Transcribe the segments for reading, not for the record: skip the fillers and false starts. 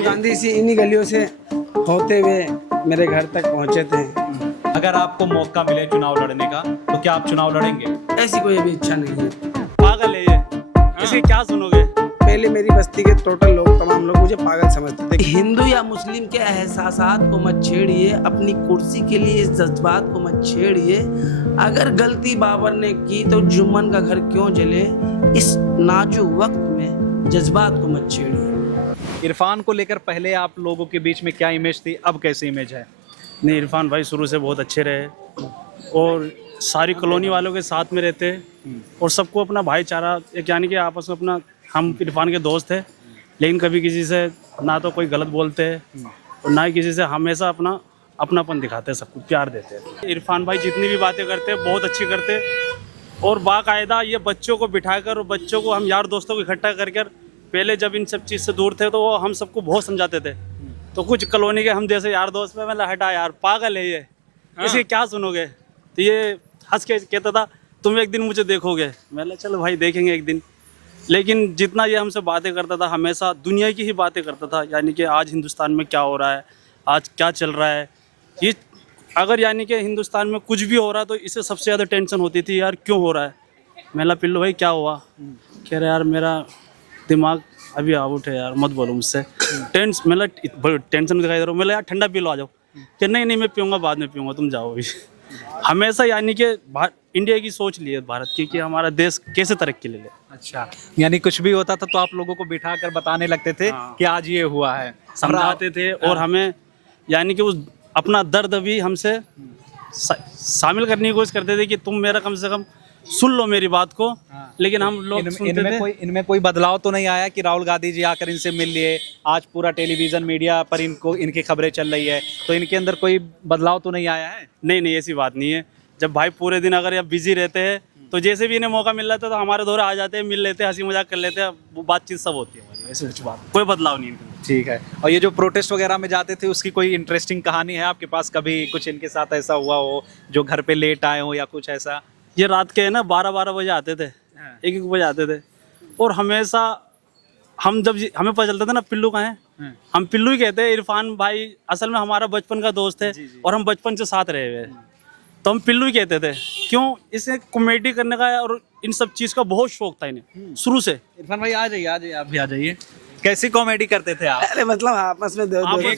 राहुल गांधी इसी इन्हीं गलियों से होते हुए मेरे घर तक पहुंचे थे। अगर आपको मौका मिले चुनाव लड़ने का तो क्या आप चुनाव लड़ेंगे? ऐसी कोई भी इच्छा नहीं है। पागल है ये, इसे क्या सुनोगे? पहले मेरी बस्ती के टोटल लोग, तमाम लोग मुझे पागल समझते थे। हिंदू या मुस्लिम के एहसासात को मत छेड़िए, अपनी कुर्सी के लिए इस जज्बात को मत छेड़िए। अगर गलती बाबर ने की तो जुम्मन का घर क्यों जले, इस नाजुक वक्त में जज्बात को मत छेड़िए। इरफान को लेकर पहले आप लोगों के बीच में क्या इमेज थी, अब कैसी इमेज है? नहीं, इरफान भाई शुरू से बहुत अच्छे रहे और सारी कॉलोनी वालों के साथ में रहते और सबको अपना भाईचारा, एक यानी कि आपस में अपना, हम इरफान के दोस्त थे लेकिन कभी किसी से ना तो कोई गलत बोलते हैं और ना ही किसी से, हमेशा अपनापन दिखाते हैं, सबको प्यार देते हैं। इरफान भाई जितनी भी बातें करते हैं बहुत अच्छी करते हैं और बाकायदा ये बच्चों को बिठाकर और बच्चों को, हम यार दोस्तों को इकट्ठा कर पहले जब इन सब चीज़ से दूर थे तो वो हम सबको बहुत समझाते थे। तो कुछ कॉलोनी के हम जैसे यार दोस्त में मतलब हटा यार, पागल है ये, इसे क्या सुनोगे? तो ये हंस के कहता था तुम एक दिन मुझे देखोगे। मैंने चलो भाई देखेंगे एक दिन। लेकिन जितना ये हमसे बातें करता था, हमेशा दुनिया की ही बातें करता था, यानी कि आज हिंदुस्तान में क्या हो रहा है, आज क्या चल रहा है। ये अगर यानी कि हिंदुस्तान में कुछ भी हो रहा है तो इसे सबसे ज़्यादा टेंशन होती थी, यार क्यों हो रहा है। मैंने पिल्लू भाई क्या हुआ? कह रहे यार मेरा दिमाग अभी आउट है यार, मत बोलो मुझसे। मतलब टेंशन दिखाई दे रहा हूँ। मैं यार ठंडा पी लो, आ जाओ। कि नहीं मैं पीऊँगा, बाद में पीऊँगा, तुम जाओ अभी। हमेशा यानी कि इंडिया की सोच ली है भारत की कि हमारा देश कैसे तरक्की ले ले। अच्छा, यानी कुछ भी होता था तो आप लोगों को बिठा कर बताने लगते थे कि आज ये हुआ है, समझाते थे और हमें यानी कि उस अपना दर्द भी हमसे शामिल करने की कोशिश करते थे कि तुम मेरा कम से कम सुन लो मेरी बात को। लेकिन हम लोग सुनते थे। इनमें कोई बदलाव तो नहीं आया कि राहुल गांधी जी आकर इनसे मिल लिए? आज पूरा टेलीविजन मीडिया पर इनकी खबरें चल रही है, तो इनके अंदर कोई बदलाव तो नहीं आया है? नहीं ऐसी बात नहीं है। जब भाई पूरे दिन अगर आप बिजी रहते हैं तो जैसे भी इन्हें मौका मिल रहा था तो हमारे दौरे आ जाते हैं, मिल लेते हैं, हंसी मजाक कर लेते हैं, वो बातचीत सब होती है हमारी। ऐसी कुछ बात, कोई बदलाव नहीं है। ठीक है। और ये जो प्रोटेस्ट वगैरह में जाते थे उसकी कोई इंटरेस्टिंग कहानी है आपके पास? कभी कुछ इनके साथ ऐसा हुआ हो जो घर पे लेट आए हो या कुछ ऐसा? ये रात के है ना 12 बजे आते थे, 1 बजे आते थे और हमेशा हम जब हमें पता चलता था ना पिल्लू कहाँ है, हम पिल्लू ही कहते हैं। इरफान भाई असल में हमारा बचपन का दोस्त है और हम बचपन से साथ रहे हुए, तो हम पिल्लू ही कहते थे। क्यों? इसे कॉमेडी करने का और इन सब चीज़ का बहुत शौक था इन्हें शुरू से। इरफान भाई आ जाइए, आप भी आ जाइए। कैसी कॉमेडी करते थे आप? अरे मतलब आपस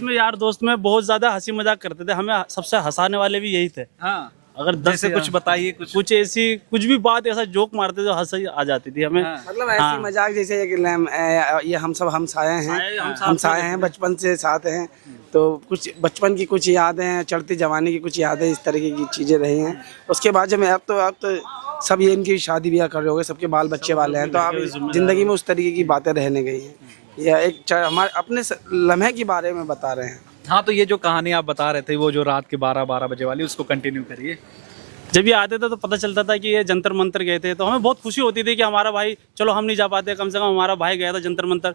में यार दोस्त में बहुत ज्यादा हंसी मजाक करते थे। हमें सबसे हंसाने वाले भी यही थे। हाँ, अगर 10 जैसे कुछ बताइए, कुछ ऐसी कुछ भी बात ऐसा जोक मारते थे, हंसी आ जाती थी हमें। मतलब ऐसी मजाक जैसे ये हम सब हमसाए हैं, बचपन से साथ हैं, तो कुछ बचपन की कुछ यादें, चढ़ती जवानी की कुछ यादें, इस तरीके की चीज़ें रही हैं। उसके बाद जब अब तो सब ये इनकी शादी ब्याह कर रहे हो गए, सबके बाल बच्चे वाले हैं, तो अब जिंदगी में उस तरीके की बातें रहने गई हैं। या एक हमारे अपने लम्हे के बारे में बता रहे हैं। हाँ, तो ये जो कहानी आप बता रहे थे वो जो रात के 12 बजे वाली, उसको कंटिन्यू करिए। जब ये आते थे तो पता चलता था कि ये जंतर मंतर गए थे, तो हमें बहुत खुशी होती थी कि हमारा भाई, चलो हम नहीं जा पाते, कम से कम हमारा भाई गया था जंतर मंतर।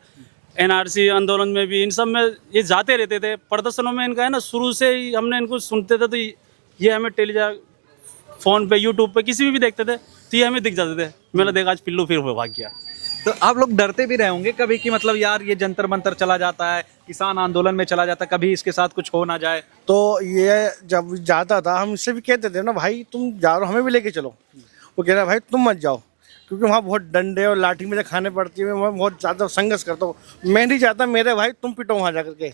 NRC आंदोलन में भी, इन सब में ये जाते रहते थे। प्रदर्शनों में इनका है ना, शुरू से ही हमने इनको सुनते थे, तो ये हमें फ़ोन पे, यूट्यूब पे, किसी भी देखते थे तो ये हमें दिख जाते थे। मैंने देखा आज पिल्लू फिर भाग गया। तो आप लोग डरते भी रहे होंगे कभी कि मतलब यार ये जंतर मंतर चला जाता है, किसान आंदोलन में चला जाता है, कभी इसके साथ कुछ हो ना जाए? तो ये जब जाता था हम इससे भी कहते थे ना, भाई तुम जा रहे हो हमें भी लेके चलो। वो कह रहा भाई तुम मत जाओ, क्योंकि वहाँ बहुत डंडे और लाठी मुझे खाने पड़ती है, मैं बहुत ज़्यादा संघर्ष करता हूँ। मैं नहीं चाहता मेरे भाई तुम पिटो वहाँ जा करके,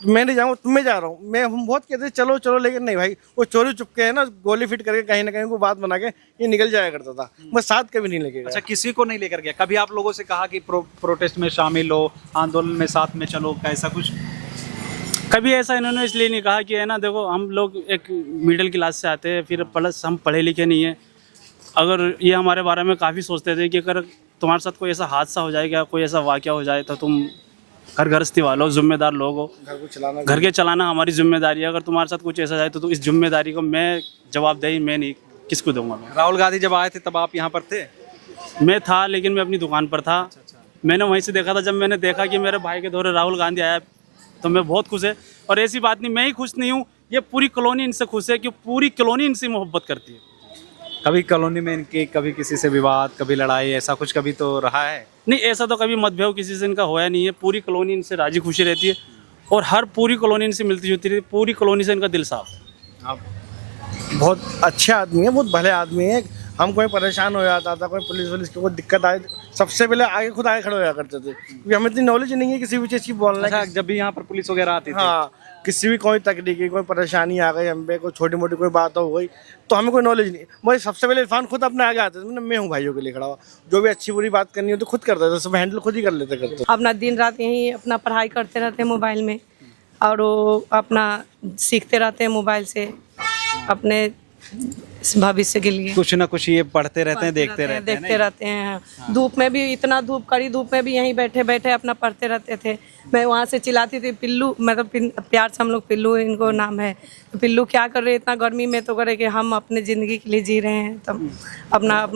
मैं नहीं जाऊँगा, तुम्हें जा रहा हूँ मैं। हम बहुत कहते चलो, लेकिन नहीं भाई, वो चोरी चुपके है ना, गोली फिट करके कहीं ना कहीं को बात बना के ये निकल जाया करता था। मैं साथ कभी नहीं लेके गया। अच्छा, किसी को नहीं लेकर गया? कभी आप लोगों से कहा कि प्रोटेस्ट में शामिल हो, आंदोलन में साथ में चलो, कैसा कुछ? कभी ऐसा इन्होंने इसलिए नहीं कहा कि है ना, देखो हम लोग एक मिडिल क्लास से आते हैं, फिर प्लस हम पढ़े लिखे नहीं हैं। अगर ये हमारे बारे में काफ़ी सोचते थे कि अगर तुम्हारे साथ कोई ऐसा हादसा हो जाएगा, कोई ऐसा वाक़या हो जाए, तो तुम घर गृहस्थी वालों, जिम्मेदार लोग हो, घर के चलाना हमारी जिम्मेदारी है। अगर तुम्हारे साथ कुछ ऐसा जाए तो इस जिम्मेदारी को मैं जवाबदेही मैं नहीं किसको दूंगा। मैं राहुल गांधी जब आए थे तब आप यहाँ पर थे? मैं था, लेकिन मैं अपनी दुकान पर था। मैंने वहीं से देखा था। जब मैंने देखा कि मेरे भाई के दौरे राहुल गांधी आया तो मैं बहुत खुश है। और ऐसी बात नहीं, मैं ही खुश नहीं हूँ, ये पूरी कॉलोनी इनसे खुश है कि पूरी कॉलोनी इनसे मोहब्बत करती है। कभी कॉलोनी में इनके कभी किसी से विवाद, कभी लड़ाई, ऐसा कुछ कभी तो रहा है? नहीं, ऐसा तो कभी मतभेद किसी से इनका होया नहीं है। पूरी कॉलोनी इनसे राजी खुशी रहती है और हर पूरी कॉलोनी इनसे मिलती जुलती रहती है। पूरी कॉलोनी से इनका दिल साफ। बहुत अच्छे आदमी है, बहुत भले आदमी है। हम कोई परेशान हो जाता था, कोई पुलिस की कोई दिक्कत आए, सबसे पहले आगे खुद आगे खड़े हो जाया करते थे, क्योंकि हमें इतनी नॉलेज नहीं है किसी भी चीज़ की बोलना अच्छा, की। जब भी यहाँ पर पुलिस वगैरह आती थी, हाँ, किसी भी कोई तकनीकी कोई परेशानी आ गई, हम पे कोई छोटी मोटी कोई बात हो गई, तो हमें कोई नॉलेज नहीं। मुझे सबसे पहले इरफान खुद अपने आगे आते थे, मैं हूँ भाइयों के लिए खड़ा हुआ। जो भी अच्छी बुरी बात करनी हो तो खुद करते थे, सब हैंडल खुद ही कर लेते करते। अपना दिन रात यहीं अपना पढ़ाई करते रहते हैं मोबाइल में, और वो अपना सीखते रहते हैं मोबाइल से अपने भविष्य के लिए। कुछ ना कुछ ये पढ़ते रहते हैं, देखते रहते हैं। देखते रहते हैं। धूप में भी, इतना धूप, कड़ी धूप में भी यहीं बैठे बैठे अपना पढ़ते रहते थे। मैं वहाँ से चिल्लाती थी, पिल्लू, मतलब प्यार से हम लोग पिल्लू इनको नाम है, तो पिल्लू क्या कर रहे इतना गर्मी में, तो करे कि हम अपने ज़िंदगी के लिए जी रहे हैं। तब अपना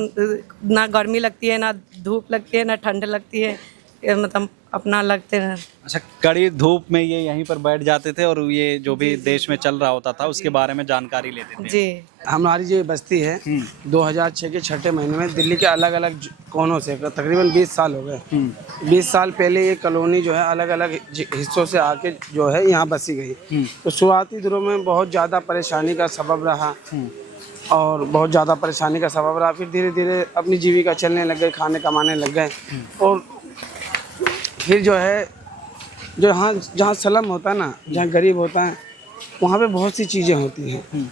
ना गर्मी लगती है, ना धूप लगती है, ना ठंड लगती है, मतलब अपना लगते हैं। अच्छा, कड़ी धूप में ये यहीं पर बैठ जाते थे और ये जो भी देश में चल रहा होता था उसके बारे में जानकारी लेते थे। जी, हमारी जो बस्ती है 2006 के छठे महीने में दिल्ली के अलग अलग कोनों से तकरीबन 20 साल हो गए। 20 साल पहले ये कॉलोनी जो है अलग अलग हिस्सों से आके जो है यहाँ बसी गई। तो शुरुआती दिनों में बहुत ज़्यादा परेशानी का सबब रहा और बहुत ज़्यादा परेशानी का सबब रहा। फिर धीरे धीरे अपनी जीविका चलने लग गई, खाने कमाने लग गए। और फिर जो है जो जहाँ सलम होता है ना, जहाँ गरीब होता है, वहाँ पे बहुत सी चीज़ें होती हैं।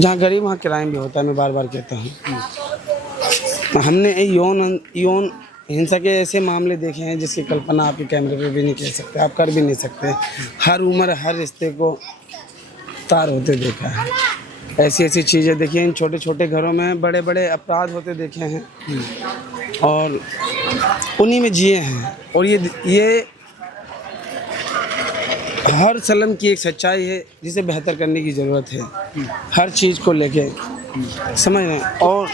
जहाँ गरीब वहाँ क्राइम भी होता है, मैं बार बार कहता हूँ। हमने यौन हिंसा के ऐसे मामले देखे हैं जिसकी कल्पना आपके कैमरे पे भी नहीं कह सकते, आप कर भी नहीं सकते। हर उम्र हर रिश्ते को तार होते देखा है। ऐसी ऐसी चीज़ें देखी हैं। इन छोटे छोटे घरों में बड़े बड़े अपराध होते देखे हैं और उन्हीं में जिए हैं। और ये हर सलम की एक सच्चाई है जिसे बेहतर करने की ज़रूरत है, हर चीज़ को लेके, समझ रहे हैं। और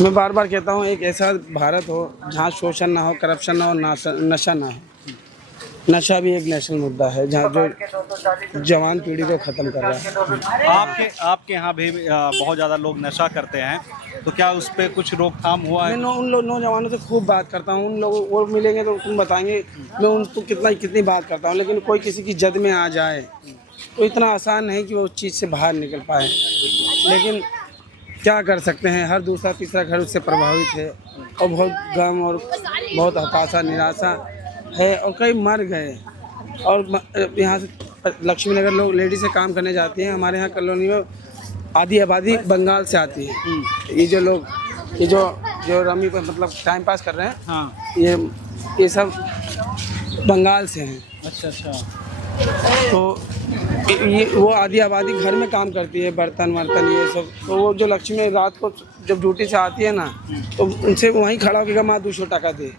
मैं बार बार कहता हूँ, एक ऐसा भारत हो जहाँ शोषण ना हो, करप्शन ना हो, नशा ना हो। नशा भी एक नेशनल मुद्दा है जहाँ जो जवान पीढ़ी को ख़त्म कर रहा है। आपके यहाँ भी बहुत ज़्यादा लोग नशा करते हैं, तो क्या उस पर कुछ रोकथाम हुआ है? मैं उन नौजवानों से खूब बात करता हूँ। उन लोगों वो मिलेंगे तो तुम बताएंगे, मैं उनको कितनी बात करता हूँ। लेकिन कोई किसी की जद में आ जाए तो इतना आसान नहीं कि वो उस चीज़ से बाहर निकल पाए। लेकिन क्या कर सकते हैं, हर दूसरा तीसरा घर उससे प्रभावित है और बहुत गम और बहुत हताशा निराशा है और कई मर गए। और यहाँ से लक्ष्मी नगर लोग लेडी से काम करने जाती हैं। हमारे यहाँ कॉलोनी में आधी आबादी बंगाल से आती है। ये जो लोग जो रमी पर मतलब टाइम पास कर रहे हैं, हाँ, ये सब बंगाल से हैं। अच्छा। तो ये वो आधी आबादी घर में काम करती है, बर्तन वर्तन ये सब। तो वो जो लक्ष्मी रात को जब ड्यूटी से आती है ना, तो उनसे वहीं खड़ा होकर माँ 200 टका दे,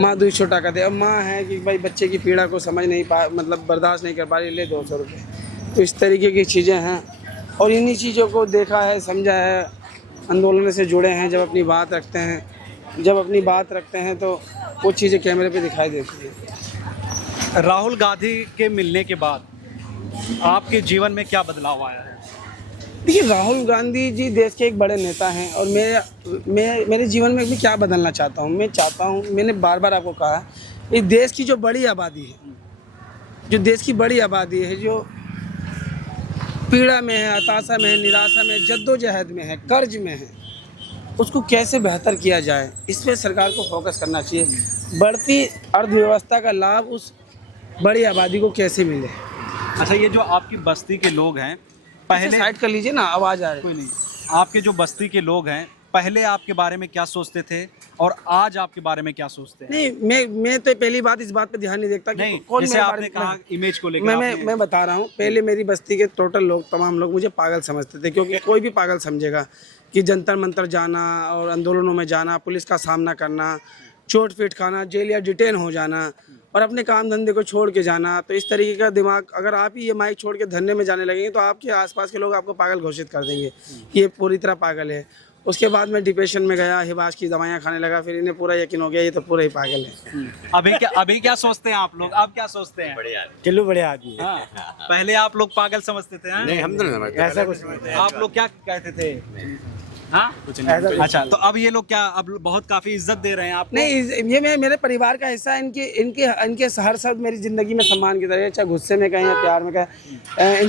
माँ 200 टका दे। अब माँ है कि भाई बच्चे की पीड़ा को समझ नहीं पा, मतलब बर्दाश्त नहीं कर पा रही, ले 200 रुपये। तो इस तरीके की चीज़ें हैं और इन्हीं चीज़ों को देखा है, समझा है, आंदोलन से जुड़े हैं। जब अपनी बात रखते हैं तो वो चीज़ें कैमरे पे दिखाई देती है। राहुल गांधी के मिलने के बाद आपके जीवन में क्या बदलाव आया है? देखिए, राहुल गांधी जी देश के एक बड़े नेता हैं और मेरे जीवन में भी क्या बदलना चाहता हूँ। मैं चाहता हूँ, मैंने बार बार आपको कहा, इस देश की जो बड़ी आबादी है, जो पीड़ा में है, हताशा में है, निराशा में है, जद्दोजहद में है, कर्ज में है, उसको कैसे बेहतर किया जाए, इस पर सरकार को फोकस करना चाहिए। बढ़ती अर्थव्यवस्था का लाभ उस बड़ी आबादी को कैसे मिले। अच्छा, ये जो आपकी बस्ती के लोग हैं, पहले साइड कर लीजिए ना, आवाज़ आ रही है। कोई नहीं, आपके जो बस्ती के लोग हैं, पहले आपके बारे में क्या सोचते थे और आज आपके बारे में क्या सोचते हैं? नहीं, मैं तो पहली बात इस बात पे ध्यान नहीं देता कि नहीं, कौन जैसे मेरे आपने बारे कहा इमेज को लेकर मैं बता रहा हूँ। पहले मेरी बस्ती के टोटल लोग, तमाम लोग मुझे पागल समझते थे, क्योंकि कोई भी पागल समझेगा कि जंतर मंतर जाना और आंदोलनों में जाना, पुलिस का सामना करना, चोट पीट खाना, जेल या डिटेन हो जाना और अपने काम धंधे को छोड़ के जाना, तो इस तरीके का दिमाग, अगर आप ही ये माइक छोड़ के धरने में जाने लगेंगे तो आपके आसपास के लोग आपको पागल घोषित कर देंगे कि ये पूरी तरह पागल है। उसके बाद मैं डिप्रेशन में गया, हिबाश की दवाइयाँ खाने लगा, फिर इन्हें पूरा यकीन हो गया ये तो पूरा ही पागल है। अभी क्या सोचते हैं आप लोग? आप क्या सोचते हैं? किल्लू बढ़िया आदमी है। हाँ, पहले आप लोग पागल समझते थे? हाँ? नहीं, हम तो नहीं समझते। ऐसा कुछ नहीं। आप लोग क्या कहते थे? हाँ कुछ नहीं। अच्छा, तो अब ये लोग क्या अब बहुत काफी इज्जत दे रहे हैं आपको? नहीं, ये मेरे परिवार का हिस्सा है। इनके इनके इनके हर शब्द मेरी ज़िंदगी में सम्मान की तरह है, चाहे गुस्से में कहें या प्यार में कहें।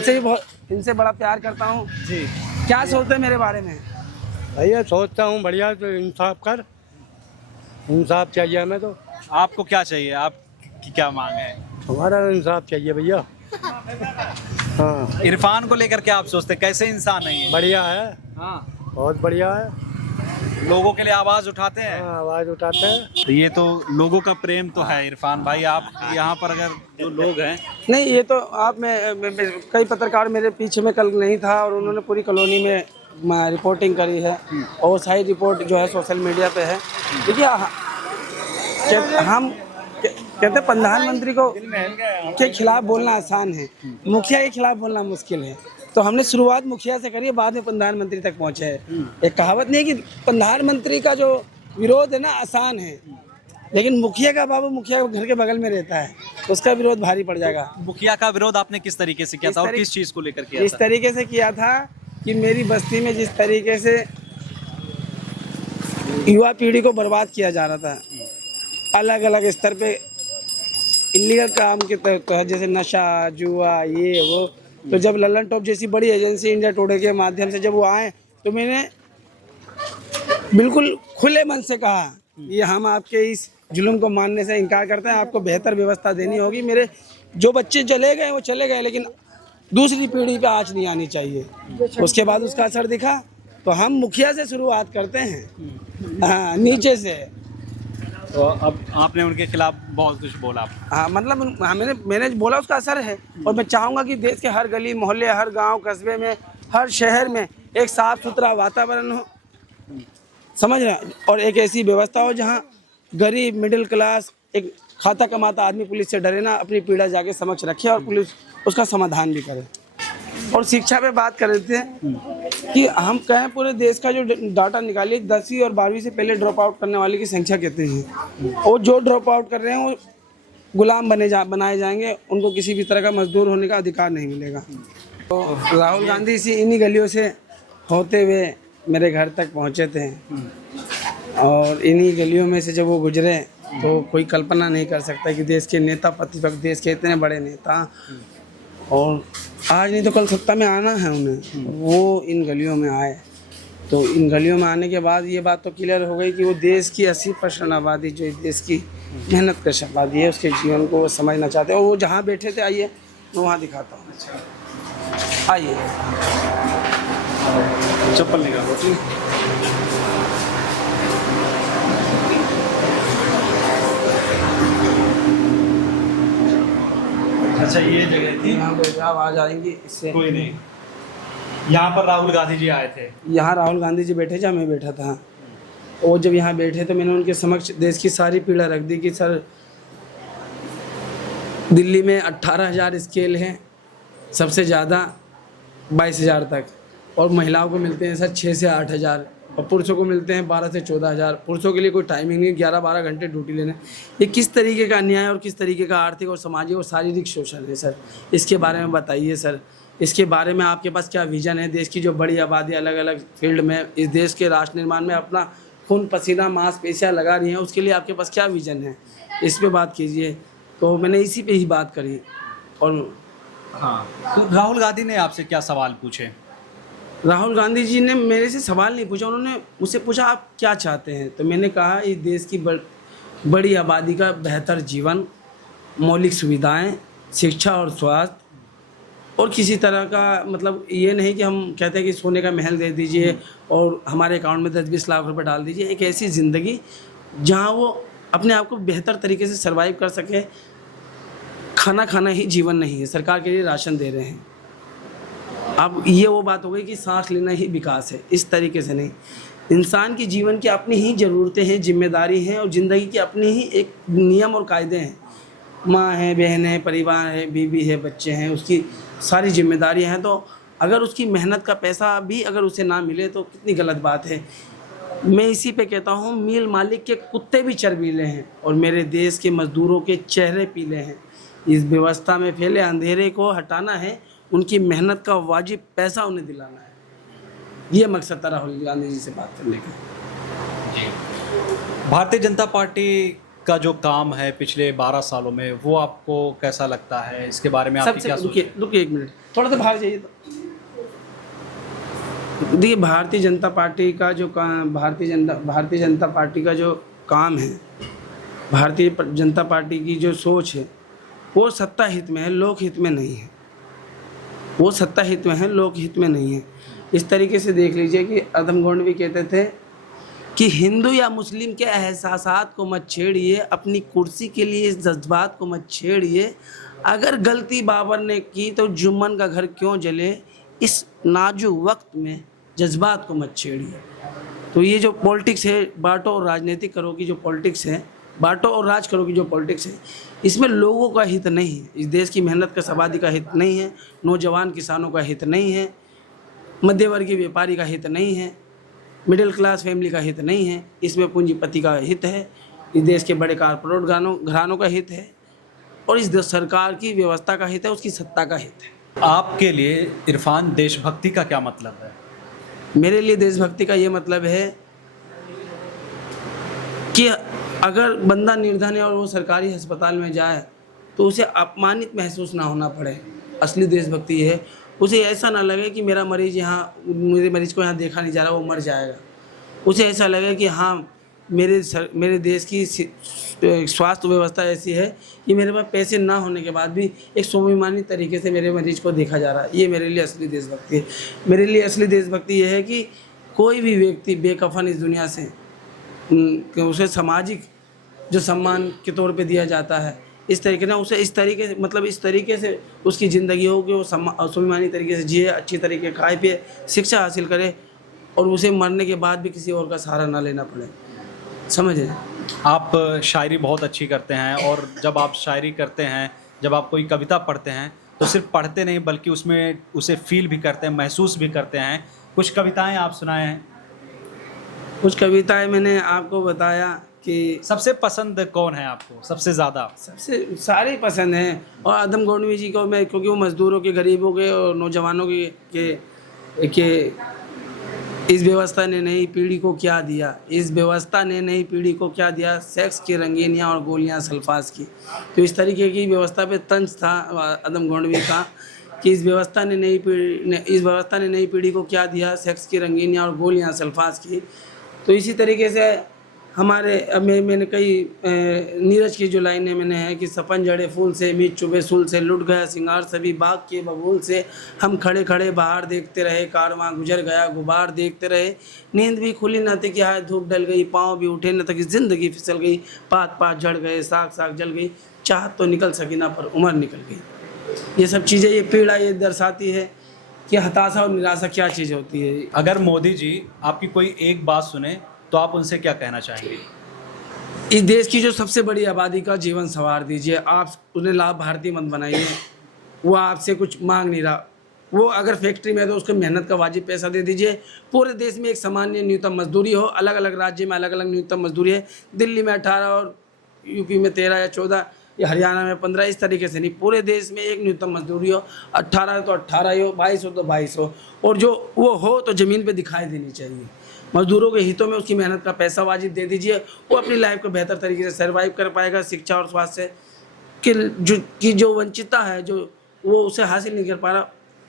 इनसे बड़ा प्यार करता हूँ जी। क्या सोचते हैं मेरे बारे में? भैया सोचता हूँ बढ़िया, तो इंसाफ कर, इंसाफ चाहिए हमें। तो आपको क्या चाहिए, आपकी क्या मांग है? हमारा इंसाफ चाहिए भैया। हाँ इरफान को लेकर क्या आप सोचते हैं, कैसे इंसान है ये? बढ़िया है, हाँ, बहुत बढ़िया है। लोगों के लिए आवाज उठाते हैं। हाँ, आवाज़ उठाते हैं। तो ये तो लोगों का प्रेम तो है इरफान भाई। आप यहाँ पर अगर जो लोग हैं, नहीं, ये तो आप कई पत्रकार मेरे पीछे में कल नहीं था और उन्होंने पूरी कॉलोनी में रिपोर्टिंग करी है और सारी रिपोर्ट जो है सोशल मीडिया पे है। देखिए, हम कहते हैं प्रधानमंत्री को के खिलाफ बोलना आसान है, मुखिया के खिलाफ बोलना मुश्किल है। तो हमने शुरुआत मुखिया से करी है, बाद में प्रधानमंत्री तक पहुंचे हैं। एक कहावत नहीं है कि प्रधानमंत्री का जो विरोध है ना आसान है, लेकिन मुखिया का बाबू मुखिया घर के बगल में रहता है, उसका विरोध भारी पड़ जाएगा। मुखिया का विरोध आपने किस तरीके से किया था और किस चीज को लेकर किया इस था? तरीके से किया था कि मेरी बस्ती में जिस तरीके से युवा पीढ़ी को बर्बाद किया जा रहा था, अलग अलग स्तर पे इलीगल काम के तहत, जैसे नशा, जुआ, ये वो, तो जब ललन टॉप जैसी बड़ी एजेंसी इंडिया टुडे के माध्यम से जब वो आए, तो मैंने बिल्कुल खुले मन से कहा ये हम आपके इस जुल्म को मानने से इनकार करते हैं, आपको बेहतर व्यवस्था देनी होगी। मेरे जो बच्चे चले गए वो चले गए, लेकिन दूसरी पीढ़ी पे आँच नहीं आनी चाहिए। उसके बाद उसका असर दिखा, तो हम मुखिया से शुरुआत करते हैं, हाँ, नीचे से। तो अब आपने उनके खिलाफ बहुत कुछ बोला। हाँ, मतलब मैंने बोला, उसका असर है। और मैं चाहूँगा कि देश के हर गली मोहल्ले, हर गांव कस्बे में, हर शहर में एक साफ सुथरा वातावरण हो, समझ रहे हैं, और एक ऐसी व्यवस्था हो जहाँ गरीब मिडिल क्लास एक खाता कमाता आदमी पुलिस से डरे ना, अपनी पीड़ा जाके समक्ष रखे और पुलिस उसका समाधान भी करे। और शिक्षा पे बात कर रहे थे कि हम कहें पूरे देश का जो डाटा निकालिए, 10वीं और 12वीं से पहले ड्रॉप आउट करने वाले की संख्या कितनी है, और जो ड्रॉप आउट कर रहे हैं वो गुलाम बनाए जाएंगे, उनको किसी भी तरह का मजदूर होने का अधिकार नहीं मिलेगा। तो राहुल गांधी इसी इन्हीं गलियों से होते हुए मेरे घर तक पहुंचे थे, और इन्हीं गलियों में से जब वो गुजरे तो कोई कल्पना नहीं कर सकता कि देश के नेता प्रतिपक्ष, देश के इतने बड़े नेता, और आज नहीं तो कल सत्ता में आना है उन्हें, वो इन गलियों में आए। तो इन गलियों में आने के बाद ये बात तो क्लियर हो गई कि वो देश की 80% आबादी, जो देश की मेहनत कश आबादी है, उसके जीवन को वो समझना चाहते हैं। और वो जहाँ बैठे थे, आइए मैं वहाँ दिखाता हूँ, आइए, चप्पल निकालो। अच्छा, ये जगह थी, यहाँ पे आप आ जाएंगे इससे। कोई नहीं, यहाँ पर राहुल गांधी जी आए थे। यहाँ राहुल गांधी जी बैठे, जहाँ मैं बैठा था, और जब यहाँ बैठे तो मैंने उनके समक्ष देश की सारी पीड़ा रख दी कि सर, दिल्ली में 18,000 स्केल हैं, सबसे ज़्यादा 22,000 तक, और महिलाओं को मिलते हैं सर 6 से 8,000, और पुरुषों को मिलते हैं 12 से 14,000। पुरुषों के लिए कोई टाइमिंग नहीं, 11-12 घंटे ड्यूटी लेने। ये किस तरीके का अन्याय और किस तरीके का आर्थिक और सामाजिक और शारीरिक शोषण है सर? इसके बारे में बताइए सर। इसके बारे में आपके पास क्या विज़न है? देश की जो बड़ी आबादी अलग अलग फील्ड में इस देश के राष्ट्र निर्माण में अपना खून पसीना मांसपेशियाँ लगा रही हैं, उसके लिए आपके पास क्या विज़न है? इस पे बात कीजिए। तो मैंने इसी पे ही बात करी। और हाँ, तो राहुल गांधी ने आपसे क्या सवाल पूछे? राहुल गांधी जी ने मेरे से सवाल नहीं पूछा, उन्होंने मुझसे पूछा आप क्या चाहते हैं। तो मैंने कहा इस देश की बड़ी आबादी का बेहतर जीवन, मौलिक सुविधाएं, शिक्षा और स्वास्थ्य, और किसी तरह का मतलब ये नहीं कि हम कहते हैं कि सोने का महल दे दीजिए और हमारे अकाउंट में 10-20 लाख रुपए डाल दीजिए। एक ऐसी ज़िंदगी जहाँ वो अपने आप को बेहतर तरीके से सर्वाइव कर सके। खाना खाना ही जीवन नहीं है, सरकार के लिए राशन दे रहे हैं। अब ये वो बात हो गई कि सांस लेना ही विकास है, इस तरीके से नहीं। इंसान की जीवन की अपनी ही ज़रूरतें हैं, जिम्मेदारी हैं, और ज़िंदगी की अपनी ही एक नियम और कायदे हैं। माँ है, बहन है, परिवार है, बीवी है, बच्चे हैं, उसकी सारी जिम्मेदारियां हैं। तो अगर उसकी मेहनत का पैसा भी अगर उसे ना मिले तो कितनी गलत बात है। मैं इसी पे कहता हूँ, मील मालिक के कुत्ते भी चरबीले हैं और मेरे देश के मजदूरों के चेहरे पीले हैं। इस व्यवस्था में फैले अंधेरे को हटाना है, उनकी मेहनत का वाजिब पैसा उन्हें दिलाना है। ये मकसद था राहुल गांधी जी से बात करने का। भारतीय जनता पार्टी का जो काम है पिछले 12 सालों में, वो आपको कैसा लगता है? इसके बारे में आपकी क्या सोच है? रुकिए 1 मिनट, थोड़ा सा बाहर जाइए। तो देखिए, भारतीय जनता पार्टी का जो काम, भारतीय जनता पार्टी का जो काम है, भारतीय जनता पार्टी की जो सोच है, वो सत्ता हित में है, लोक हित में नहीं है। वो सत्ता हित में है, लोक हित में नहीं है। इस तरीके से देख लीजिए कि अदम गोंडवी कहते थे कि हिंदू या मुस्लिम के एहसासात को मत छेड़िए, अपनी कुर्सी के लिए इस जज्बात को मत छेड़िए। अगर गलती बाबर ने की तो जुम्मन का घर क्यों जले, इस नाजुक वक्त में जज्बात को मत छेड़िए। तो ये जो पॉलिटिक्स है, बांटो और राजनीतिक करो की जो पॉलिटिक्स है, बांटो और राज करो की जो पॉलिटिक्स है, इसमें लोगों का हित नहीं है, इस देश की मेहनत का आबादी का हित नहीं है, नौजवान किसानों का हित नहीं है, मध्यवर्गीय व्यापारी का हित नहीं है, मिडिल क्लास फैमिली का हित नहीं है। इसमें पूंजीपति का हित है, इस देश के बड़े कारपोरेट घरानों का हित है, और इस सरकार की व्यवस्था का हित है, उसकी सत्ता का हित है। आपके लिए इरफान देशभक्ति का क्या मतलब है? मेरे लिए देशभक्ति का ये मतलब है कि अगर बंदा निर्धन है और वो सरकारी अस्पताल में जाए तो उसे अपमानित महसूस ना होना पड़े। असली देशभक्ति ये है, उसे ऐसा ना लगे कि मेरे मरीज को यहाँ देखा नहीं जा रहा, वो मर जाएगा। उसे ऐसा लगे कि हाँ, मेरे देश की स्वास्थ्य व्यवस्था ऐसी है कि मेरे पास पैसे ना होने के बाद भी एक स्वाभिमानी तरीके से मेरे मरीज को देखा जा रहा है। ये मेरे लिए असली देशभक्ति है। मेरे लिए असली देशभक्ति ये है कि कोई भी व्यक्ति बेकफन इस दुनिया से, उसे सामाजिक जो सम्मान के तौर पे दिया जाता है, इस तरीके ना उसे इस तरीके से उसकी ज़िंदगी हो कि वो स्वाभिमानी तरीके से जिए, अच्छी तरीके खाए पिए, शिक्षा हासिल करे, और उसे मरने के बाद भी किसी और का सहारा ना लेना पड़े। समझे? आप शायरी बहुत अच्छी करते हैं, और जब आप शायरी करते हैं, जब आप कोई कविता पढ़ते हैं, तो सिर्फ पढ़ते नहीं बल्कि उसमें उसे फील भी करते हैं, महसूस भी करते हैं। कुछ कविताएं आप सुनाए हैं। कुछ कविताएं मैंने आपको बताया कि सबसे पसंद कौन है आपको सबसे ज़्यादा? सबसे सारे पसंद हैं, और आदम गोंडवी जी को मैं, क्योंकि वो मज़दूरों के, गरीबों के और नौजवानों के इस व्यवस्था ने नई पीढ़ी को क्या दिया, इस व्यवस्था ने नई पीढ़ी को क्या दिया, सेक्स की रंगीनियाँ और गोलियाँ सल्फास की। तो इस तरीके की व्यवस्था पे तंज था आदम गोंडवी का कि इस व्यवस्था ने नई पीढ़ी को क्या दिया, सेक्स की रंगीनियाँ और गोलियाँ सल्फास की। तो इसी तरीके से हमारे मैंने कई नीरज की जो लाइनें मैंने हैं कि सपन जड़े फूल से, मीत चुभे सूल से, लुट गया सिंगार सभी बाग के बबूल से, हम खड़े खड़े बाहर देखते रहे, कारवां गुजर गया गुबार देखते रहे, नींद भी खुली न थी कि हाय धूप डल गई, पाँव भी उठे न था कि जिंदगी फिसल गई, पात पात झड़ गए, साग साग जल गई, चाहत तो निकल सकी ना पर उम्र निकल गई। ये सब चीज़ें, ये पीड़ा ये दर्शाती है कि हताशा और निराशा क्या चीज़ होती है। अगर मोदी जी आपकी कोई एक बात सुने तो आप उनसे क्या कहना चाहेंगे? इस देश की जो सबसे बड़ी आबादी का जीवन संवार दीजिए। आप उन्हें लाभ भारतीय मत बनाइए। वो आपसे कुछ मांग नहीं रहा। वो अगर फैक्ट्री में है तो उसको मेहनत का वाजिब पैसा दे दीजिए। पूरे देश में एक सामान्य न्यूनतम मजदूरी हो। अलग अलग राज्य में अलग अलग न्यूनतम मजदूरी है। दिल्ली में 18 और यूपी में 13 या 14 या हरियाणा में 15, इस तरीके से नहीं। पूरे देश में एक न्यूनतम मजदूरी हो। 18 तो 18 ही हो, 22 हो तो 22 हो, और जो वो हो तो ज़मीन पे दिखाई देनी चाहिए। मजदूरों के हितों में उसकी मेहनत का पैसा वाजिब दे दीजिए। वो अपनी लाइफ को बेहतर तरीके से सर्वाइव कर पाएगा। शिक्षा और स्वास्थ्य की जो वंचितता है, जो वो उसे हासिल नहीं कर पा रहा,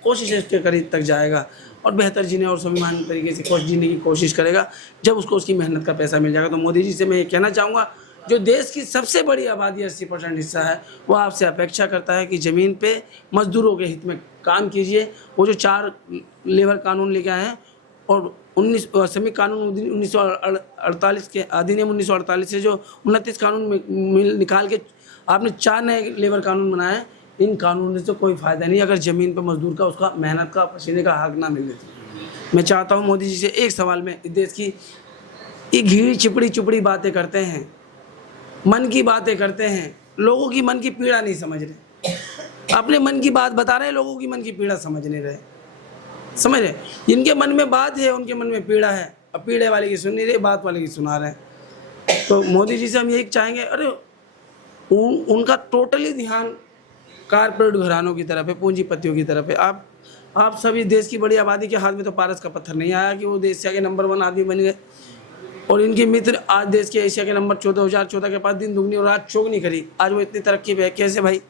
कोशिश उसके करीब तक जाएगा और बेहतर जीने और स्वाभिमान तरीके से जीने की कोशिश करेगा जब उसको उसकी मेहनत का पैसा मिल जाएगा। तो मोदी जी से मैं ये कहना चाहूँगा, जो देश की सबसे बड़ी आबादी 80% हिस्सा है, वो आपसे अपेक्षा करता है कि ज़मीन पे मजदूरों के हित में काम कीजिए। वो जो 4 लेबर कानून लेके आए हैं और श्रमिक कानून 1948 के अधिनियम 1948 से जो 29 कानून निकाल के आपने 4 नए लेबर कानून बनाए हैं, इन कानूनों से कोई फ़ायदा नहीं अगर ज़मीन पर मजदूर का उसका मेहनत का पसीने का हक ना मिले। मैं चाहता हूँ मोदी जी से एक सवाल में, इस देश की ये घी चिपड़ी बातें करते हैं, मन की बातें करते हैं, लोगों की मन की पीड़ा नहीं समझ रहे। अपने मन की बात बता रहे हैं, लोगों की मन की पीड़ा समझ नहीं रहे। समझ रहे, जिनके मन में बात है उनके मन में पीड़ा है, और पीड़े वाले की सुन नहीं रहे, बात वाले की सुना रहे हैं। तो मोदी जी से हम यही चाहेंगे, अरे उनका टोटली ध्यान कारपोरेट घरानों की तरफ है, पूंजीपतियों की तरफ है। आप आप सभी देश की बड़ी आबादी के हाथ में तो पारस का पत्थर नहीं आया कि वो एशिया के नंबर 1 आदमी बन गए। और इनके मित्र आज देश के एशिया के नंबर 2014 के पास दिन दुगनी और रात चौगनी करी। आज वो इतनी तरक्की पे है, कैसे भाई?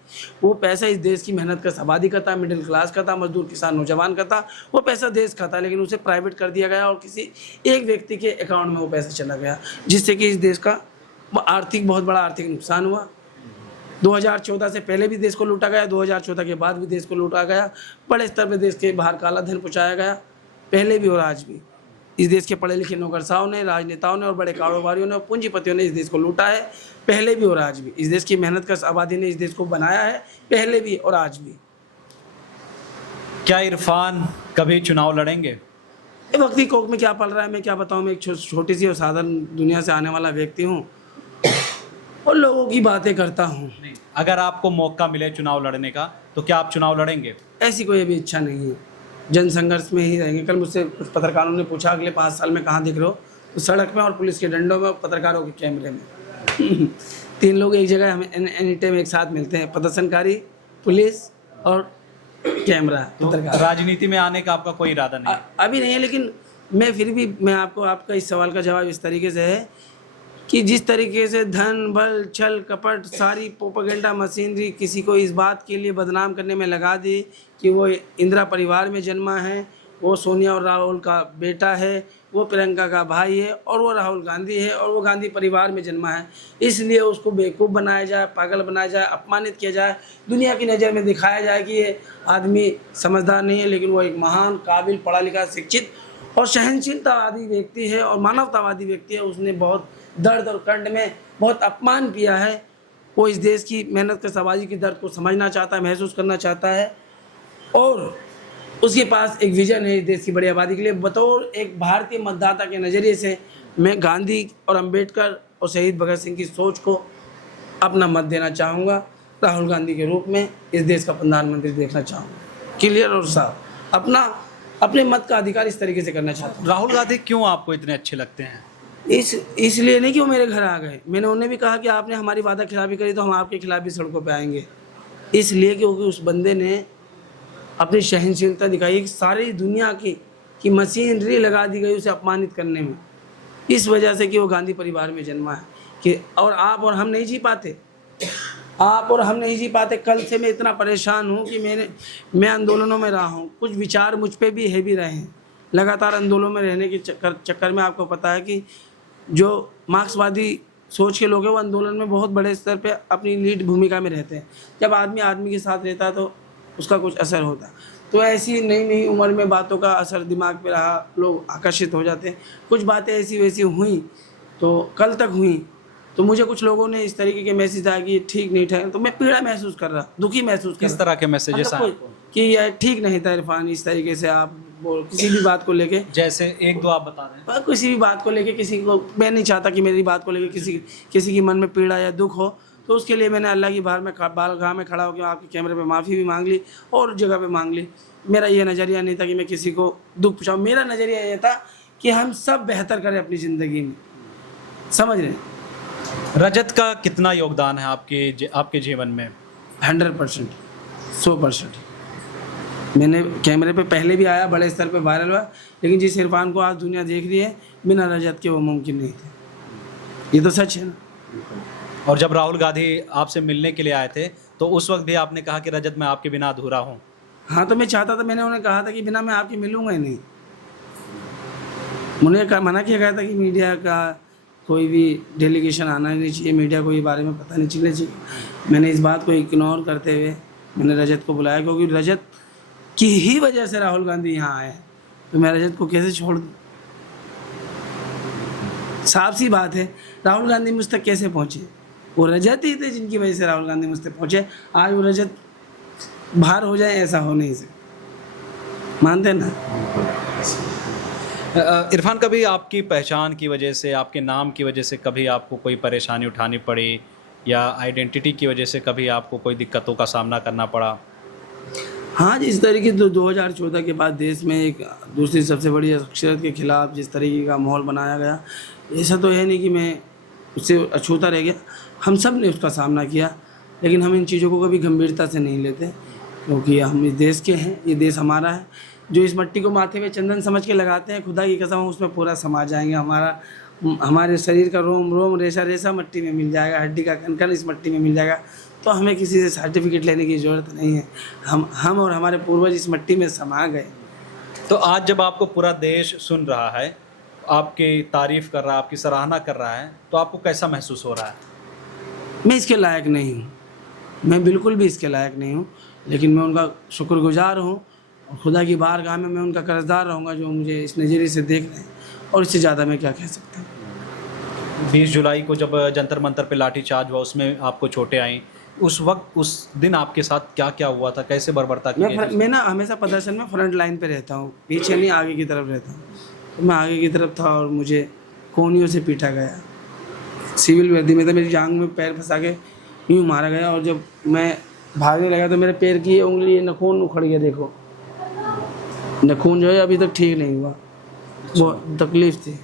वो पैसा इस देश की मेहनत का आबादी का था, मिडिल क्लास का था, मजदूर किसान नौजवान का था। वो पैसा देश का था, लेकिन उसे प्राइवेट कर दिया गया और किसी एक व्यक्ति के अकाउंट में वो पैसा चला गया, जिससे कि इस देश का आर्थिक बहुत बड़ा आर्थिक नुकसान हुआ। 2014 से पहले भी देश को लूटा गया, 2014 के बाद भी देश को लूटा गया। बड़े स्तर पर देश के बाहर काला धन पहुँचाया गया, पहले भी और आज भी। इस देश के पढ़े लिखे नौकरशाहों ने, राजनेताओं ने और बड़े कारोबारियों ने और पूंजीपतियों ने इस देश को लूटा है, पहले भी और आज भी। इस देश की मेहनत का आबादी ने इस देश को बनाया है, पहले भी और आज भी। क्या इरफान कभी चुनाव लड़ेंगे? वक्ती कोख में क्या पल रहा है मैं क्या बताऊं। मैं एक छोटी सी और साधारण दुनिया से आने वाला व्यक्ति हूं और लोगों की बातें करता हूं। अगर आपको मौका मिले चुनाव लड़ने का तो क्या आप चुनाव लड़ेंगे? ऐसी कोई अभी इच्छा नहीं है, जन संघर्ष में ही रहेंगे। कल मुझसे कुछ पत्रकारों ने पूछा अगले 5 साल में कहाँ दिख रहे हो, तो सड़क में और पुलिस के डंडों में, पत्रकारों के कैमरे में। 3 लोग एक जगह हमें एनी टाइम एक साथ मिलते हैं, प्रदर्शनकारी, पुलिस और कैमरा। पत्रकार राजनीति में आने का आपका कोई इरादा नहीं? अभी नहीं है, लेकिन मैं फिर भी मैं आपका इस सवाल का जवाब इस तरीके से है कि जिस तरीके से धन, बल, छल, कपट, सारी प्रोपेगेंडा मशीनरी किसी को इस बात के लिए बदनाम करने में लगा दी कि वो इंदिरा परिवार में जन्मा है, वो सोनिया और राहुल का बेटा है, वो प्रियंका का भाई है और वो राहुल गांधी है और वो गांधी परिवार में जन्मा है, इसलिए उसको बेवकूफ़ बनाया जाए, पागल बनाया जाए, अपमानित किया जाए, दुनिया की नज़र में दिखाया जाए कि ये आदमी समझदार नहीं है, लेकिन वो एक महान, काबिल, पढ़ा लिखा, शिक्षित और सहनशीलतावादी व्यक्ति है और मानवतावादी व्यक्ति है। उसने बहुत दर्द और कंठ में बहुत अपमान किया है। वो इस देश की मेहनत के आबादी के दर्द को समझना चाहता है, महसूस करना चाहता है और उसके पास एक विजन है इस देश की बड़ी आबादी के लिए। बतौर एक भारतीय मतदाता के नज़रिए से मैं गांधी और अंबेडकर और शहीद भगत सिंह की सोच को अपना मत देना चाहूँगा। राहुल गांधी के रूप में इस देश का प्रधानमंत्री देखना चाहूँगा, क्लियर और साफ। अपने मत का अधिकार इस तरीके से करना चाहता हूँ। राहुल गांधी क्यों आपको इतने अच्छे लगते हैं? इसलिए नहीं कि वो मेरे घर आ गए, मैंने उन्हें भी कहा कि आपने हमारी वादा खिलाफी करी तो हम आपके खिलाफ भी सड़कों पे आएंगे। इसलिए क्योंकि उस बंदे ने अपनी सहनशीलता दिखाई, सारी दुनिया की मशीनरी लगा दी गई उसे अपमानित करने में, इस वजह से कि वो गांधी परिवार में जन्मा है। कि और आप और हम नहीं जी पाते, आप और हम नहीं जी पाते। कल से मैं इतना परेशान हूँ कि मैं आंदोलनों में रहा हूँ, कुछ विचार मुझ पे भी है भी रहे हैं। लगातार आंदोलनों में रहने के चक्कर में आपको पता है कि जो मार्क्सवादी सोच के लोग हैं वो आंदोलन में बहुत बड़े स्तर पे अपनी लीड भूमिका में रहते हैं। जब आदमी आदमी के साथ रहता है तो उसका कुछ असर होता है। तो ऐसी नई उम्र में बातों का असर दिमाग पे रहा, लोग आकर्षित हो जाते हैं। कुछ बातें ऐसी वैसी हुई, तो कल तक हुई, तो मुझे कुछ लोगों ने इस तरीके के मैसेज आए कि ठीक नहीं था, तो मैं पीड़ा महसूस कर रहा, दुखी महसूस कर रहा। किस तरह के मैसेजेस आए? कि यह ठीक नहीं था इरफान, इस तरीके से आप किसी भी बात को लेके, जैसे 1-2 आप बता दें। किसी भी बात को लेके किसी को, मैं नहीं चाहता कि मेरी बात को लेके किसी की मन में पीड़ा या दुख हो। तो उसके लिए मैंने अल्लाह की बारगाह में खड़ा होकर आपके कैमरे पे माफ़ी भी मांग ली और जगह पे मांग ली। मेरा ये नज़रिया नहीं था कि मैं किसी को दुख पहुँचाऊँ, मेरा नज़रिया ये था कि हम सब बेहतर करें अपनी ज़िंदगी में, समझ रहे हैं। रजत का कितना योगदान है आपके जीवन में? 100%, 100%। मैंने कैमरे पे पहले भी आया, बड़े स्तर पे वायरल हुआ, लेकिन जिस इरफान को आज दुनिया देख रही है, बिना रजत के वो मुमकिन नहीं थे। ये तो सच है ना। और जब राहुल गांधी आपसे मिलने के लिए आए थे तो उस वक्त भी आपने कहा कि रजत मैं आपके बिना अधूरा हूँ। हाँ, तो मैं चाहता था, मैंने उन्हें कहा था कि बिना मैं आपके मिलूँगा ही नहीं। उन्हें मना किया गया था कि मीडिया का कोई भी डेलीगेशन आना नहीं चाहिए, मीडिया को ये बारे में पता नहीं चलना चाहिए। मैंने इस बात को इग्नोर करते हुए मैंने रजत को बुलाया, क्योंकि रजत की ही वजह से राहुल गांधी यहाँ आए, तो मैं रजत को कैसे छोड़ दूँ। साफ सी बात है, राहुल गांधी मुझ तक कैसे पहुँचे? वो रजत ही थे जिनकी वजह से राहुल गांधी मुझ तक पहुँचे। आज वो रजत बाहर हो जाए, ऐसा हो नहीं सकता, मानते ना। इरफान, कभी आपकी पहचान की वजह से, आपके नाम की वजह से कभी आपको कोई परेशानी उठानी पड़ी या आइडेंटिटी की वजह से कभी आपको कोई दिक्कतों का सामना करना पड़ा? हाँ, जिस तरीके से 2014 के बाद देश में एक दूसरी सबसे बड़ी अक्षरत के खिलाफ जिस तरीके का माहौल बनाया गया, ऐसा तो है नहीं कि मैं उससे अछूता रह गया। हम सब ने उसका सामना किया, लेकिन हम इन चीज़ों को कभी गंभीरता से नहीं लेते। क्योंकि हम इस देश के हैं, ये देश हमारा है। जो इस मट्टी को माथे पे चंदन समझ के लगाते हैं, खुदा की कसम उसमें पूरा समा जाएंगे। हमारे शरीर का रोम रोम रेशा रेशा मट्टी में मिल जाएगा, हड्डी का कण कण इस मट्टी में मिल जाएगा। तो हमें किसी से सर्टिफिकेट लेने की ज़रूरत नहीं है। हम और हमारे पूर्वज इस मट्टी में समा गए। तो आज जब आपको पूरा देश सुन रहा है, आपकी तारीफ़ कर रहा है, आपकी सराहना कर रहा है, तो आपको कैसा महसूस हो रहा है? मैं इसके लायक नहीं हूँ, मैं बिल्कुल भी इसके लायक नहीं हूँ, लेकिन मैं उनका शुक्रगुजार हूँ और खुदा की बारगाह में मैं उनका कर्जदार रहूँगा जो मुझे इस नज़रिए से देख रहे हैं। और इससे ज़्यादा मैं क्या कह सकता हूँ। 20 जुलाई को जब जंतर मंतर पे लाठीचार्ज हुआ, उसमें आपको चोटें आईं, उस वक्त उस दिन आपके साथ क्या क्या हुआ था, कैसे बर्बरता की गई? मैं ना हमेशा प्रदर्शन में फ्रंट लाइन पे रहता हूँ, पीछे नहीं आगे की तरफ रहता हूँ। तो मैं आगे की तरफ था और मुझे कोनियों से पीटा गया। सिविल वर्दी में था, मेरी जांघ में पैर फंसा के यूँ मारा गया। और जब मैं भागने लगा तो मेरे पैर की उंगली नखून उखड़ गया। देखो नखून जो है अभी तक ठीक नहीं हुआ, बहुत तकलीफ थी।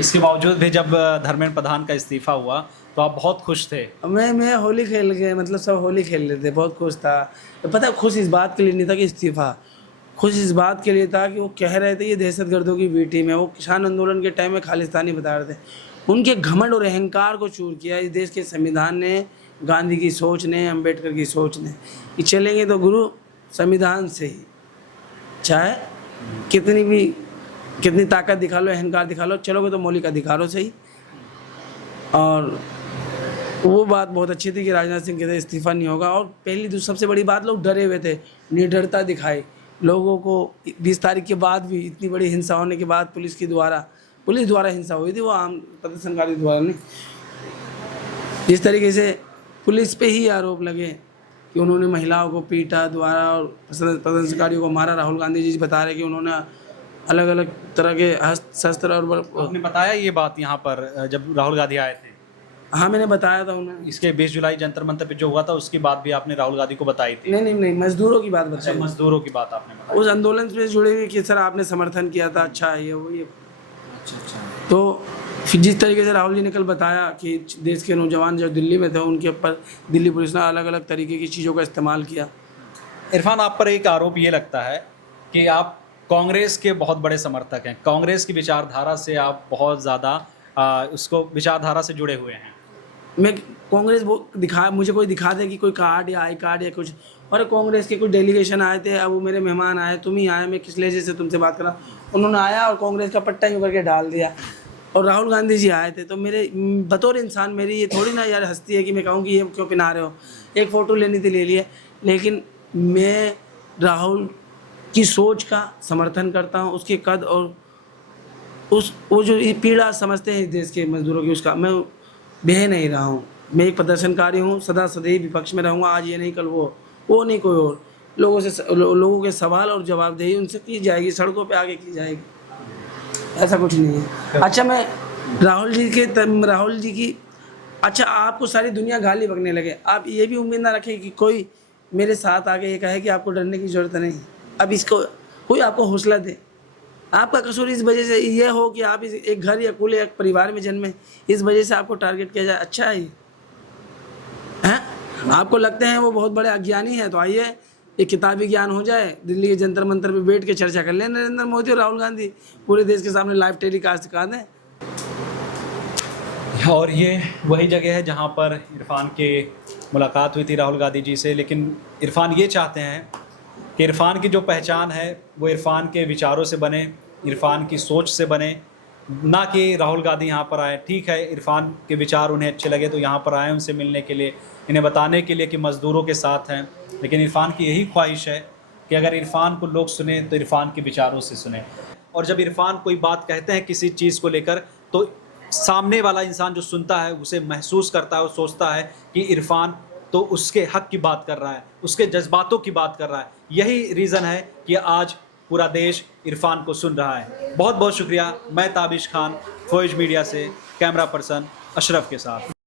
इसके बावजूद भी जब धर्मेंद्र प्रधान का इस्तीफा हुआ तो आप बहुत खुश थे। मैं होली खेल के, मतलब सब होली खेल रहे थे, बहुत खुश था। तो पता है, खुश इस बात के लिए नहीं था कि इस्तीफा, खुश इस बात के लिए था कि वो कह रहे थे ये दहशतगर्दों की बी टीम है। वो किसान आंदोलन के टाइम में खालिस्तानी बता रहे थे। उनके घमंड और अहंकार को चूर किया इस देश के संविधान ने, गांधी की सोच ने, अम्बेडकर की सोच ने कि चलेंगे तो गुरु संविधान से ही, चाहे कितनी ताकत दिखा लो, अहंकार दिखा लो, चलोगे तो मौलिक अधिकारों से ही। और वो बात बहुत अच्छी थी कि राजनाथ सिंह कहते इस्तीफा नहीं होगा। और पहली सबसे बड़ी बात, लोग डरे हुए थे, निडरता दिखाई लोगों को। 20 तारीख के बाद भी, इतनी बड़ी हिंसा होने के बाद, पुलिस द्वारा हिंसा हुई थी, वो आम प्रदर्शनकारी द्वारा नहीं। जिस तरीके से पुलिस पे ही आरोप लगे कि उन्होंने महिलाओं को पीटा द्वारा और प्रदर्शनकारियों को मारा। राहुल गांधी जी बता रहे कि उन्होंने अलग अलग तरह के शस्त्र और आपने बताया ये बात यहाँ पर जब राहुल गांधी आए थे? हाँ, मैंने बताया था उन्हें। इसके 20 जुलाई जंतर मंतर पे जो हुआ था उसकी बात भी आपने राहुल गांधी को बताई थी? नहीं, मजदूरों की बात अच्छा, बताई। मजदूरों की बात आपने बताई। उस आंदोलन से जुड़े हुए कि सर आपने समर्थन किया था, अच्छा है ये वो ये। अच्छा। तो फिर जिस तरीके से राहुल जी ने कल बताया कि देश के नौजवान जो दिल्ली में थे, उनके ऊपर दिल्ली पुलिस ने अलग अलग तरीके की चीज़ों का इस्तेमाल किया। इरफान, आप पर एक आरोप ये लगता है कि आप कांग्रेस के बहुत बड़े समर्थक हैं, कांग्रेस की विचारधारा से आप बहुत ज़्यादा उसको विचारधारा से जुड़े हुए हैं। मैं कांग्रेस मुझे कोई दिखा दे कि कोई कार्ड या आई कार्ड या कुछ, और कांग्रेस के कुछ डेलीगेशन आए थे, अब वो मेरे मेहमान आए, तुम ही आए, मैं किस लहजे से तुमसे बात कर रहा हूँ। उन्होंने आया और कांग्रेस का पट्टा यूँ करके डाल दिया। और राहुल गांधी जी आए थे, तो मेरे बतौर इंसान मेरी ये थोड़ी ना यार हस्ती है कि मैं कहूँ कि ये क्यों पहना रहे हो, एक फ़ोटो लेनी थी ले लिए। लेकिन मैं राहुल की सोच का समर्थन करता हूँ, उसके कद और वो जो पीड़ा समझते हैं इस देश के मजदूरों की, उसका मैं बह नहीं रहा हूँ। मैं एक प्रदर्शनकारी हूँ, सदा सदैव विपक्ष में रहूँगा। आज ये नहीं, कल वो नहीं, कोई और। लोगों के सवाल और जवाबदेही उनसे की जाएगी, सड़कों पे आगे की जाएगी, ऐसा कुछ नहीं है। अच्छा, मैं राहुल जी की अच्छा, आपको सारी दुनिया गाली बकने लगे, आप ये भी उम्मीद ना रखें कि कोई मेरे साथ आके ये कहे कि आपको डरने की ज़रूरत नहीं। अब इसको कोई आपको हौसला दे। आपका कसूर इस वजह से ये हो कि आप एक घर या कुल एक परिवार में जन्मे, इस वजह से आपको टारगेट किया जाए, अच्छा है ये? आपको लगते हैं वो बहुत बड़े अज्ञानी हैं, तो आइए एक किताबी ज्ञान हो जाए, दिल्ली के जंतर मंतर पे बैठ के चर्चा कर लें, नरेंद्र मोदी और राहुल गांधी पूरे देश के सामने लाइव टेलीकास्ट कर दें। और ये वही जगह है जहाँ पर इरफान के मुलाकात हुई थी राहुल गांधी जी से। लेकिन इरफान ये चाहते हैं कि इरफान की जो पहचान है वो इरफान के विचारों से बने, इरफान की सोच से बने, ना कि राहुल गांधी यहाँ पर आए। ठीक है, इरफान के विचार उन्हें अच्छे लगे तो यहाँ पर आए उनसे मिलने के लिए, इन्हें बताने के लिए कि मज़दूरों के साथ हैं। लेकिन इरफान की यही ख्वाहिश है कि अगर इरफान को लोग सुने तो इरफान के विचारों से सुने। और जब इरफान कोई बात कहते हैं किसी चीज़ को लेकर, तो सामने वाला इंसान जो सुनता है उसे महसूस करता है, वो सोचता है कि इरफान तो उसके हक की बात कर रहा है, उसके जज्बातों की बात कर रहा है। यही रीज़न है कि आज पूरा देश इरफान को सुन रहा है। बहुत बहुत शुक्रिया। मैं ताबिश खान, फौज मीडिया से कैमरा पर्सन अशरफ के साथ।